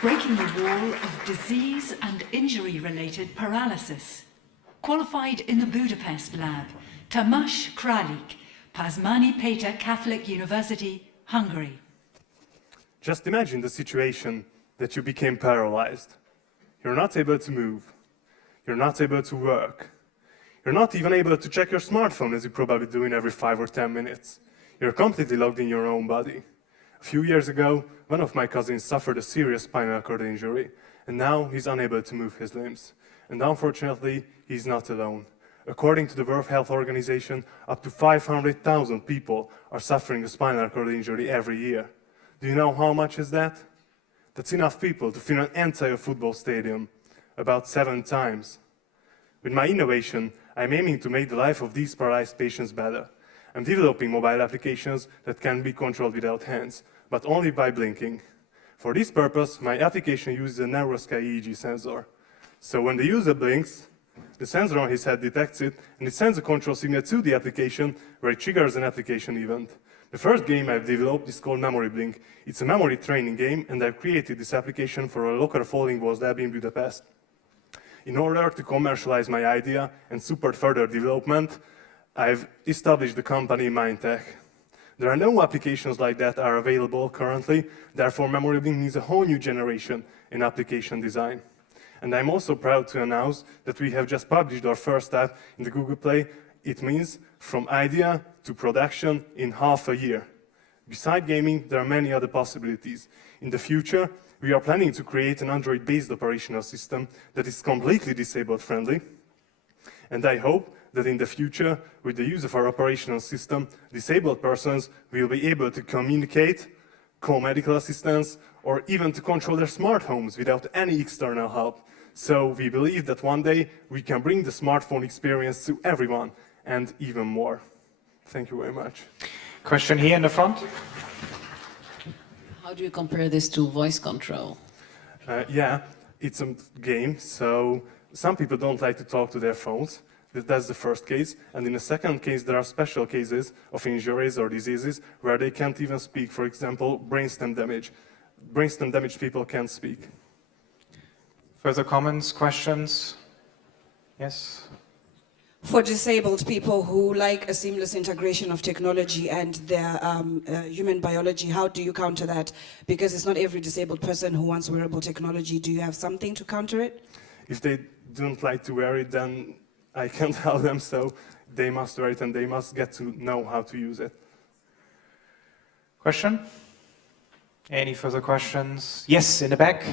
breaking the wall of disease and injury-related paralysis. Qualified in the Budapest lab, Tamás, Králik, Pázmány Péter Catholic University, Hungary. Just imagine the situation that you became paralyzed. You're not able to move. You're not able to work. You're not even able to check your smartphone as you probably do in every 5 or 10 minutes. You're completely locked in your own body. A few years ago, one of my cousins suffered a serious spinal cord injury, and now he's unable to move his limbs. And unfortunately, he's not alone. According to the World Health Organization, up to 500,000 people are suffering a spinal cord injury every year. Do you know how much is that? That's enough people to fill an entire football stadium, about 7 times. With my innovation, I'm aiming to make the life of these paralyzed patients better. I'm developing mobile applications that can be controlled without hands, but only by blinking. For this purpose, my application uses a NeuroSky EEG sensor. So when the user blinks, the sensor on his head detects it, and it sends a control signal to the application, where it triggers an application event. The first game I've developed is called Memory Blink. It's a memory training game, and I've created this application for a local folding walls lab in Budapest. In order to commercialize my idea and support further development, I've established the company Mindtech. There are no applications like that are available currently, therefore Memory Blink needs a whole new generation in application design. And I'm also proud to announce that we have just published our first app in the Google Play. It means from idea to production in half a year. Beside gaming, there are many other possibilities. In the future, we are planning to create an Android-based operational system that is completely disabled-friendly. And I hope that in the future, with the use of our operational system, disabled persons will be able to communicate, call medical assistance, or even to control their smart homes without any external help. So we believe that one day we can bring the smartphone experience to everyone, and even more. Thank you very much. Question here in the front. How do you compare this to voice control? Yeah, it's a game, so some people don't like to talk to their phones. That's the first case. And in the second case, there are special cases of injuries or diseases where they can't even speak. For example, brainstem damage. Brainstem damaged people can't speak. Further comments, questions? Yes? For disabled people who like a seamless integration of technology and their human biology, how do you counter that? Because it's not every disabled person who wants wearable technology. Do you have something to counter it? If they don't like to wear it, then I can't help them, so they must wear it and they must get to know how to use it. Question? Any further questions? Yes, in the back.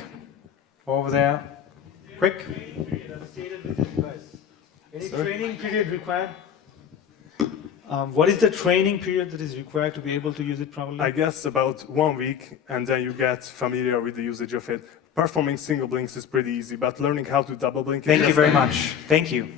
Over there. Quick. Any training period required? What is the training period that is required to be able to use it properly? I guess about 1 week, and then you get familiar with the usage of it. Performing single blinks is pretty easy, but learning how to double blink... Thank you very much. Thank you.